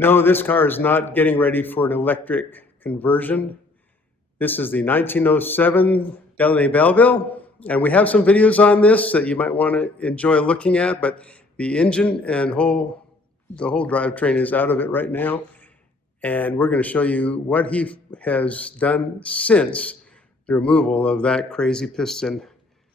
No, this car is not getting ready for an electric conversion. This is the 1907 Delaunay Belleville, and we have some videos on this that you might want to enjoy looking at, but the engine and the whole drivetrain is out of it right now, and we're going to show you what he has done since the removal of that crazy piston.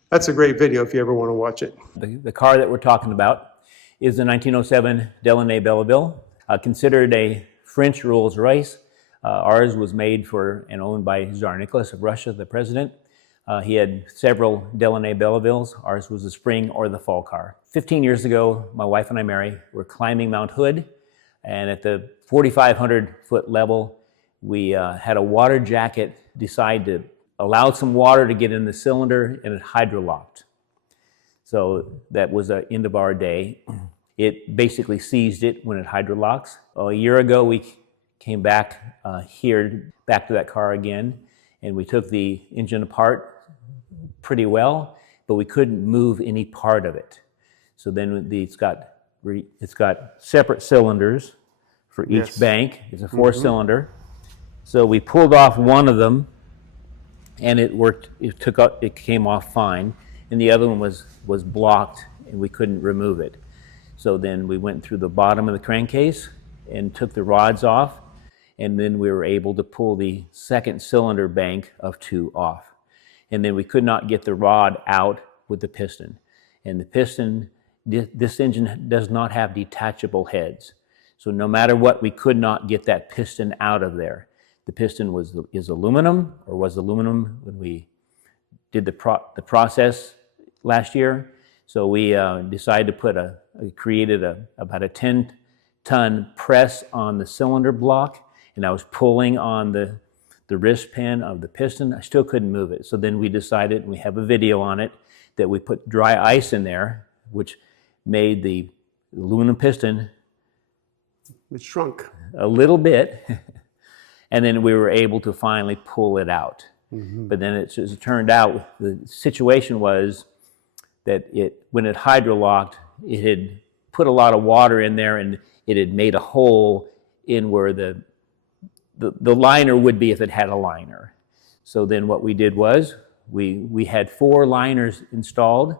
That's a great video if you ever want to watch it. The car that we're talking about is the 1907 Delaunay Belleville, considered a French Rolls-Royce. Ours was made for and owned by Tsar Nicholas of Russia, the president. He had several Delaunay Bellevilles. Ours was the spring or the fall car. 15 years ago, my wife and I, Mary, were climbing Mount Hood, and at the 4,500 foot level, we had a water jacket decide to allow some water to get in the cylinder, and it hydrolocked. So that was the end of our day. It basically seized it when it hydrolocks. A year ago, we came back back to that car again, and we took the engine apart pretty well, but we couldn't move any part of it. So then it's got separate cylinders for each bank. It's a 4-cylinder. So we pulled off one of them, and it worked. It came off fine, and the other one was blocked, and we couldn't remove it. So then we went through the bottom of the crankcase and took the rods off, and then we were able to pull the second cylinder bank of 2 off. And then we could not get the rod out with the piston. And the piston, this engine does not have detachable heads. So no matter what, we could not get that piston out of there. The piston is aluminum, or was aluminum when we did the process last year. So we decided to created about a 10-ton press on the cylinder block, and I was pulling on the wrist pin of the piston. I still couldn't move it. So then we decided, and we have a video on it, that we put dry ice in there, which made the aluminum piston, it shrunk a little bit, and then we were able to finally pull it out. But then as it turned out, the situation was that when it hydrolocked, it had put a lot of water in there, and it had made a hole in where the liner would be if it had a liner. So then what we did was we had 4 liners installed,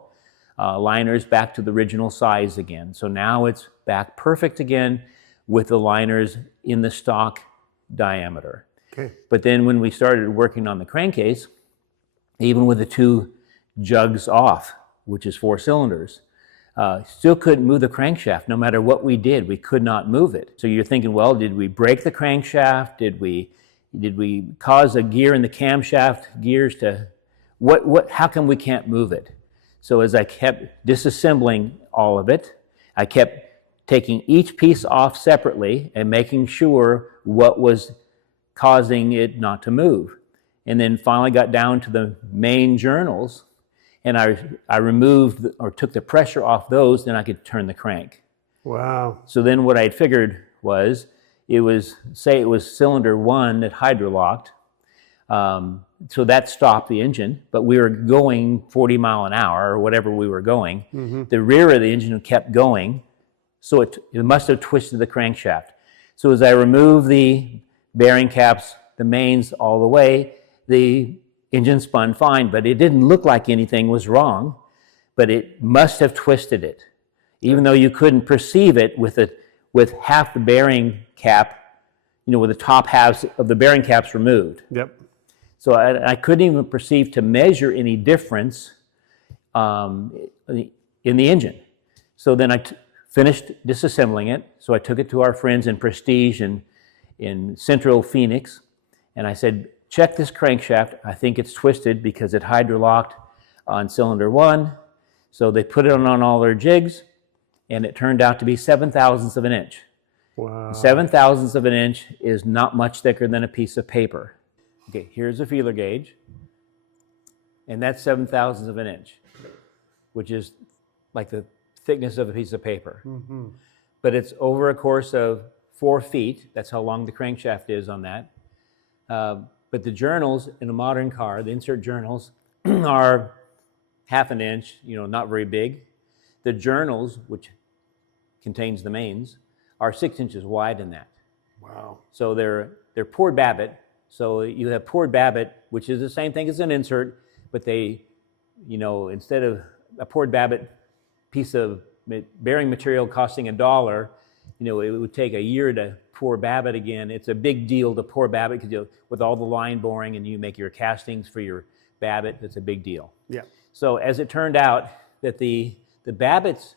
liners back to the original size again. So now it's back perfect again with the liners in the stock diameter. Okay. But then when we started working on the crankcase, even with the 2 jugs off, which is 4 cylinders, still couldn't move the crankshaft. No matter what we did, we could not move it. So you're thinking, well, did we break the crankshaft? Did we cause a gear in the camshaft gears to, how come we can't move it? So as I kept disassembling all of it, I kept taking each piece off separately and making sure what was causing it not to move. And then finally got down to the main journals, and I removed or took the pressure off those, then I could turn the crank. Wow. So then what I had figured was, say it was cylinder 1 that hydrolocked, so that stopped the engine, but we were going 40 mile an hour or whatever we were going. The rear of the engine kept going, so it must have twisted the crankshaft. So as I removed the bearing caps, the mains all the way, the engine spun fine, but it didn't look like anything was wrong, but it must have twisted it, even though you couldn't perceive it with half the bearing cap, with the top halves of the bearing caps removed. Yep. So I couldn't even perceive to measure any difference in the engine. So then I finished disassembling it. So I took it to our friends in Prestige in Central Phoenix, and I said, check this crankshaft. I think it's twisted because it hydrolocked on cylinder 1. So they put it on all their jigs, and it turned out to be 7/1000ths of an inch. Wow. 7/1000ths of an inch is not much thicker than a piece of paper. Okay, here's a feeler gauge, and that's 7/1000ths of an inch, which is like the thickness of a piece of paper. But it's over a course of 4 feet. That's how long the crankshaft is on that. But the journals in a modern car, the insert journals, are 1/2 inch, not very big. The journals, which contains the mains, are 6 inches wide in that. Wow. So they're poured Babbitt. So you have poured Babbitt, which is the same thing as an insert, but they, instead of a poured Babbitt piece of bearing material costing $1, it would take a year to pour Babbitt again. It's a big deal to pour Babbitt because with all the line boring and you make your castings for your Babbitt, it's a big deal. Yeah. So as it turned out that the Babbitts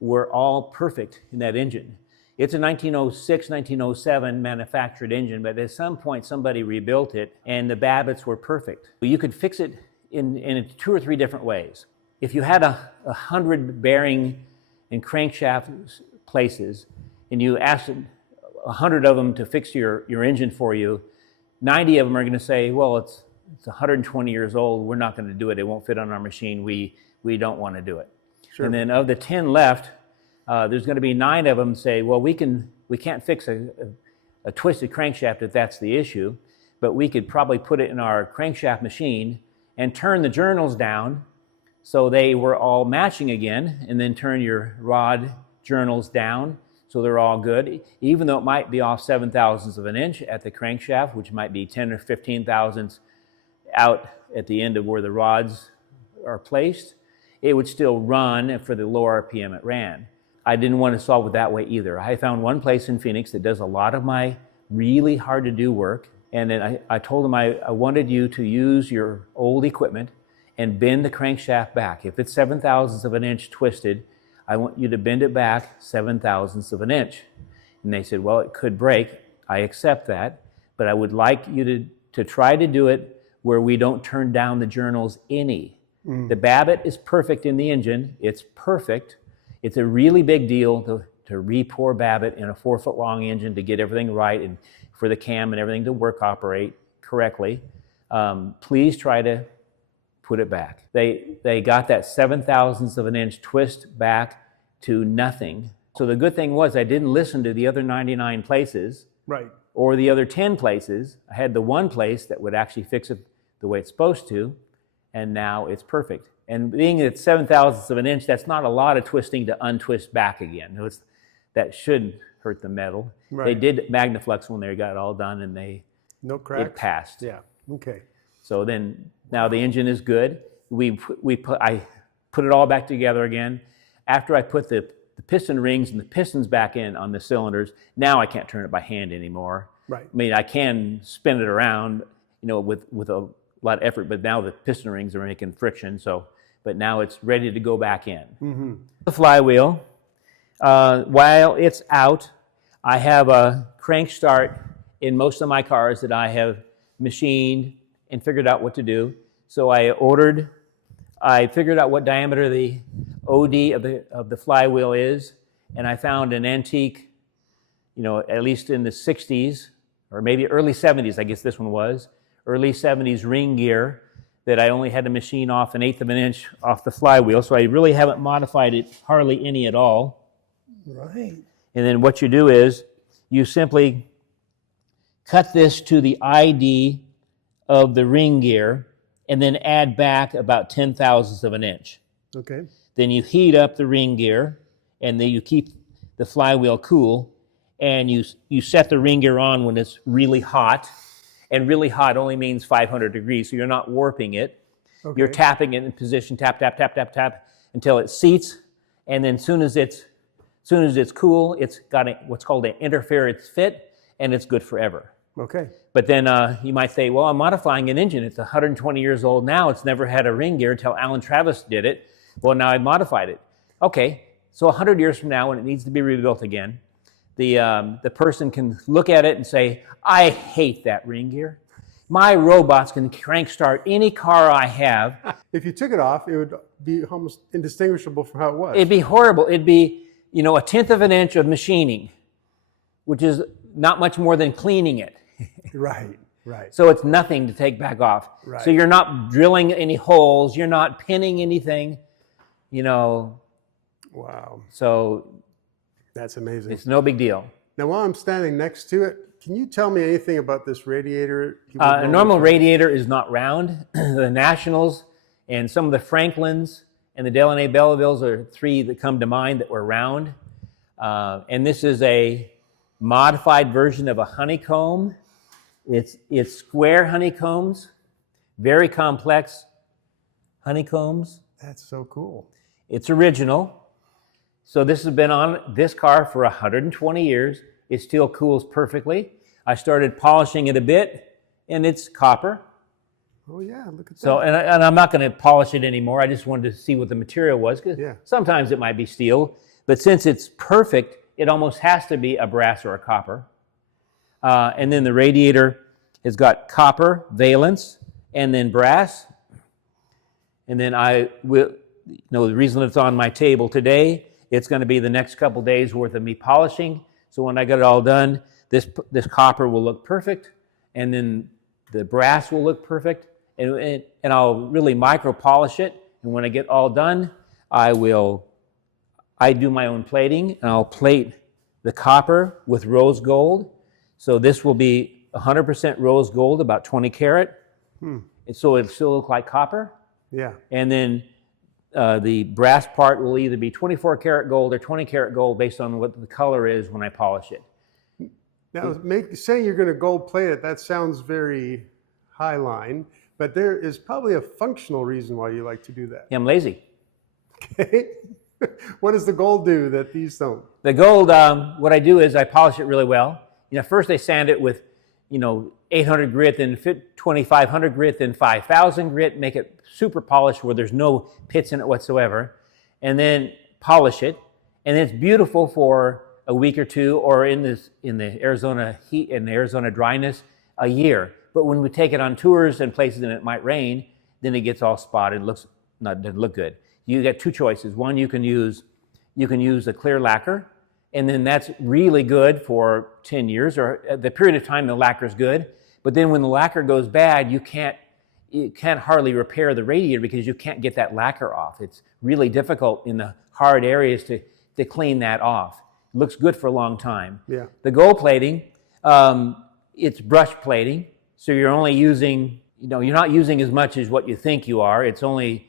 were all perfect in that engine. It's a 1906, 1907 manufactured engine, but at some point somebody rebuilt it and the Babbitts were perfect. You could fix it in 2 or 3 different ways. If you had 100 bearing and crankshaft places and you asked 100 of them to fix your engine for you, 90 of them are going to say, well, it's 120 years old, we're not going to do it, it won't fit on our machine, we don't want to do it. Sure. And then of the 10 left, there's going to be 9 of them say, well, we can't fix a twisted crankshaft if that's the issue, but we could probably put it in our crankshaft machine and turn the journals down so they were all matching again, and then turn your rod journals down so they're all good, even though it might be off 7/1000ths of an inch at the crankshaft, which might be 10 or 15 thousandths out at the end of where the rods are placed, it would still run for the low RPM it ran. I didn't want to solve it that way either. I found one place in Phoenix that does a lot of my really hard to do work, and then I told them I wanted you to use your old equipment and bend the crankshaft back. If it's 7/1000ths of an inch twisted, I want you to bend it back 7/1000ths of an inch. And they said, well, it could break. I accept that, but I would like you to try to do it where we don't turn down the journals any. The Babbitt is perfect in the engine. It's perfect. It's a really big deal to re-pour Babbitt in a 4-foot long engine to get everything right and for the cam and everything to operate correctly. Please try to put it back. They got that 7/1000ths of an inch twist back to nothing. So the good thing was I didn't listen to the other 99 places. Right. Or the other 10 places. I had the one place that would actually fix it the way it's supposed to, and now it's perfect. And being at 7/1000ths of an inch, that's not a lot of twisting to untwist back again. That shouldn't hurt the metal. Right. They did Magnaflux when they got it all done, and it passed. Yeah. Okay. So then now the engine is good. I put it all back together again. After I put the piston rings and the pistons back in on the cylinders, now I can't turn it by hand anymore. Right. I mean, I can spin it around, with a lot of effort, but now the piston rings are making friction. But now it's ready to go back in. Mm-hmm. The flywheel, while it's out, I have a crank start in most of my cars that I have machined and figured out what to do. So I figured out what diameter the OD of the flywheel is, and I found an antique, at least in the 60s, or maybe early 70s, I guess this one was, early 70s ring gear that I only had to machine off 1/8 of an inch off the flywheel, so I really haven't modified it hardly any at all. Right. And then what you do is you simply cut this to the ID of the ring gear and then add back about 10/1000ths of an inch. Okay. Then you heat up the ring gear and then you keep the flywheel cool, and you set the ring gear on when it's really hot. And really hot only means 500 degrees, so you're not warping it. Okay. You're tapping it in position, tap, tap, tap, tap, tap, until it seats, and then as soon as it's cool, it's got what's called an interference fit, and it's good forever. Okay. But then you might say, well, I'm modifying an engine. It's 120 years old now. It's never had a ring gear until Alan Travis did it. Well, now I've modified it. Okay, so 100 years from now, when it needs to be rebuilt again, the person can look at it and say, I hate that ring gear. My robots can crank start any car I have. If you took it off, it would be almost indistinguishable from how it was. It'd be horrible. It'd be, 1/10 of an inch of machining, which is not much more than cleaning it. Right, right. So it's nothing to take back off. Right. So you're not drilling any holes. You're not pinning anything, Wow. So that's amazing. It's no big deal. Now, while I'm standing next to it, can you tell me anything about this radiator? A normal radiator is not round. The Nationals and some of the Franklins and the Delaunay Bellevilles are 3 that come to mind that were round. And this is a modified version of a honeycomb. It's square honeycombs, very complex honeycombs. That's so cool. It's original. So this has been on this car for 120 years. It still cools perfectly. I started polishing it a bit, and it's copper. Oh yeah, look at that. So, and I'm not going to polish it anymore. I just wanted to see what the material was, because Yeah. sometimes it might be steel. But since it's perfect, it almost has to be a brass or a copper. And then the radiator has got copper, valence, and then brass. And then the reason it's on my table today, it's going to be the next couple days worth of me polishing. So when I get it all done, this copper will look perfect, and then the brass will look perfect, and I'll really micro polish it. And when I get all done, I do my own plating, and I'll plate the copper with rose gold. So this will be 100% rose gold, about 20 karat. And so it'll still look like copper. Yeah. And then the brass part will either be 24 karat gold or 20 karat gold based on what the color is when I polish it. Now, saying you're going to gold plate it, that sounds very high line, but there is probably a functional reason why you like to do that. Yeah, I'm lazy. Okay. What does the gold do that these don't? The gold, what I do is I polish it really well. First I sand it with, 800 grit, then 2500 grit, then 5000 grit, make it super polished where there's no pits in it whatsoever, and then polish it. And it's beautiful for a week or two, or in the Arizona heat and the Arizona dryness, a year. But when we take it on tours and places and it might rain, then it gets all spotted, doesn't look good. You get two choices. One, you can use a clear lacquer, and then that's really good for 10 years, or the period of time the lacquer is good. But then when the lacquer goes bad, you can't hardly repair the radiator because you can't get that lacquer off. It's really difficult in the hard areas to clean that off. It looks good for a long time. Yeah. The gold plating, it's brush plating, so you're only using, you're not using as much as what you think you are. It's only,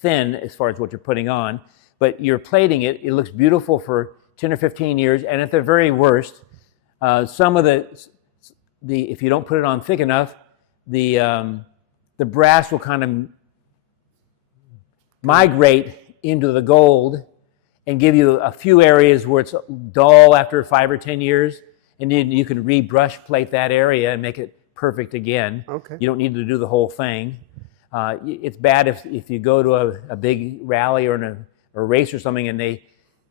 thin as far as what you're putting on, but you're plating it. It looks beautiful for 10 or 15 years, and at the very worst, some of the if you don't put it on thick enough, the brass will kind of migrate into the gold and give you a few areas where it's dull after 5 or 10 years, and then you can rebrush plate that area and make it perfect again. Okay. You don't need to do the whole thing. It's bad if you go to a big rally or a race or something, and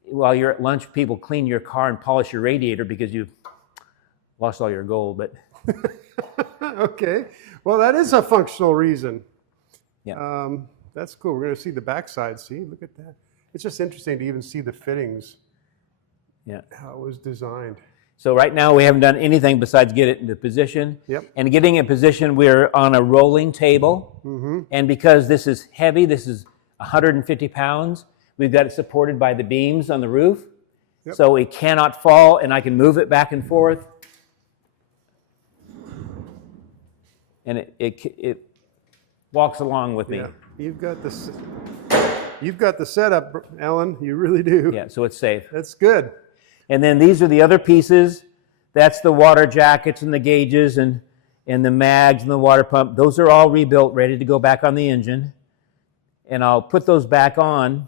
while you're at lunch, people clean your car and polish your radiator because you've lost all your gold. But Okay. Well, that is a functional reason. yeah, That's cool. We're going to see the backside. See, look at that. It's just interesting to even see the fittings, yeah. how it was designed. So right now we haven't done anything besides get it into position. Yep. And getting in position, we're on a rolling table. Mm-hmm. And because this is heavy, this is 150 pounds, we've got it supported by the beams on the roof. Yep. So it cannot fall, and I can move it back and forth. And it walks along with me. Yeah. You've got the setup, Alan. You really do. Yeah, so it's safe. That's good. And then these are the other pieces. That's the water jackets and the gauges and the mags and the water pump. Those are all rebuilt, ready to go back on the engine. And I'll put those back on.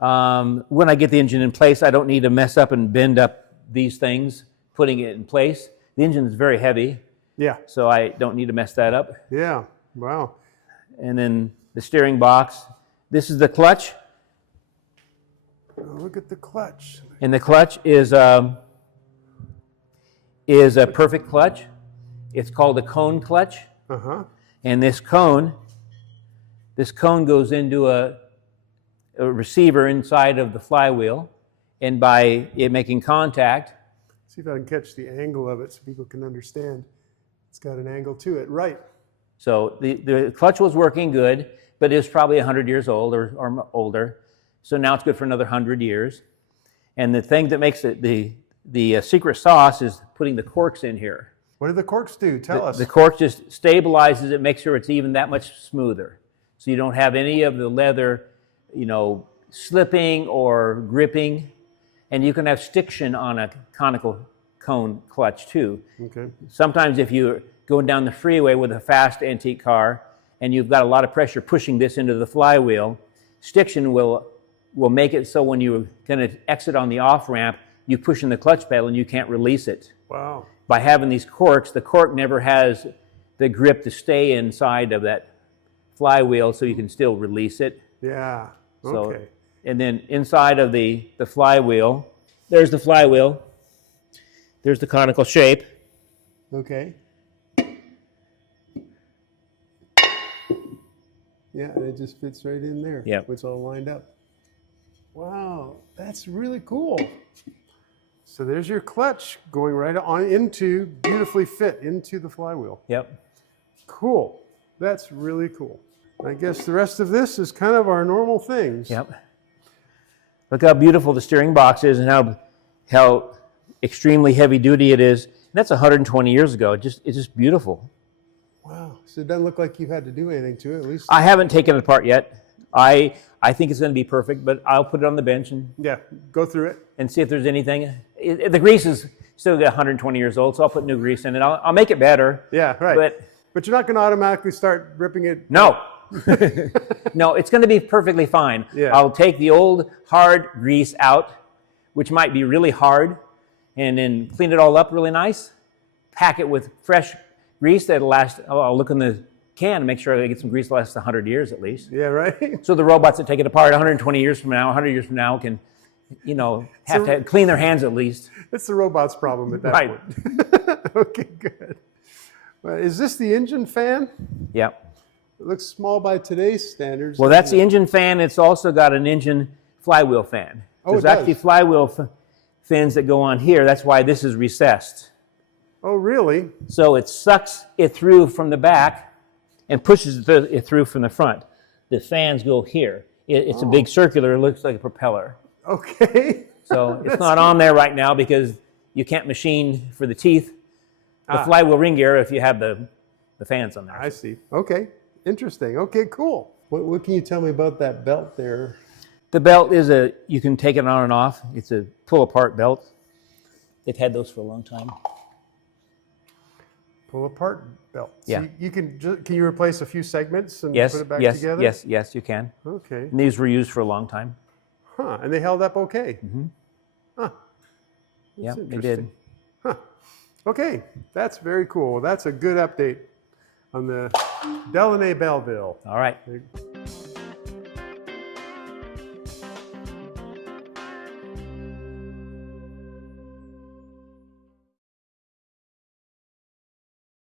When I get the engine in place, I don't need to mess up and bend up these things, putting it in place. The engine is very heavy, Yeah. so I don't need to mess that up. Yeah. Wow. And then the steering box. This is the clutch. Oh, look at the clutch. And the clutch is a perfect clutch. It's called a cone clutch. Uh-huh. And this cone goes into a receiver inside of the flywheel. And by it making contact, See if I can catch the angle of it so people can understand. It's got an angle to it. Right. so the clutch was working good, but it was probably 100 years old or older. So now it's good for another 100 years. And the thing that makes it the secret sauce is putting the corks in here. What do the corks do? Tell us. The cork just stabilizes it, makes sure it's even that much smoother. So you don't have any of the leather, slipping or gripping. And you can have stiction on a conical cone clutch too. Okay. Sometimes if you're going down the freeway with a fast antique car and you've got a lot of pressure pushing this into the flywheel, stiction will make it so when you're going to exit on the off-ramp, you push in the clutch pedal and you can't release it. Wow. By having these corks, the cork never has the grip to stay inside of that flywheel, so you can still release it. Yeah. So, Okay. and then inside of the flywheel, there's the flywheel. There's the conical shape. Okay. Yeah, and it just fits right in there. Yep. It's all lined up. Wow, that's really cool. So there's your clutch going right on into, beautifully fit into the flywheel. Yep. Cool. That's really cool. I guess the rest of this is kind of our normal things. Yep. Look how beautiful the steering box is and how extremely heavy duty it is. And that's 120 years ago. It's just beautiful. Wow. So it doesn't look like you've had to do anything to it, at least. I haven't taken it apart yet. I think it's going to be perfect, but I'll put it on the bench Yeah, go through it. and see if there's anything. The grease is still 120 years old, so I'll put new grease in it. I'll make it better. Yeah, right. But you're not going to automatically start ripping it. No. No, it's going to be perfectly fine. Yeah. I'll take the old hard grease out, which might be really hard, and then clean it all up really nice. Pack it with fresh grease that'll last. I'll look in the can and make sure I get some grease that lasts 100 years at least. Yeah, right? So the robots that take it apart 120 years from now, 100 years from now can, have to clean their hands at least. It's the robot's problem at that Right. point. Okay, good. Well, is this the engine fan? Yep. It looks small by today's standards. Well, that's the engine fan. It's also got an engine flywheel fan. Oh, There's it does? actually flywheel fins that go on here. That's why this is recessed. Oh, really? So it sucks it through from the back and pushes it through from the front. The fans go here. It's a big circular. It looks like a propeller. Okay. So it's not on there right now because you can't machine for the teeth the flywheel ring gear if you have the fans on there. I see. Okay. Interesting. Okay, cool. What can you tell me about that belt there? The belt is you can take it on and off. It's a pull-apart belt. They've had those for a long time. Pull apart belt. Yeah. So can you replace a few segments and Yes, put it back yes, together? yes, you can. Okay. And these were used for a long time. Huh. And they held up okay. Mm-hmm. Huh. Yeah, That's they did. interesting. Huh. Okay. That's very cool. That's a good update on the Delaunay Belleville. All right.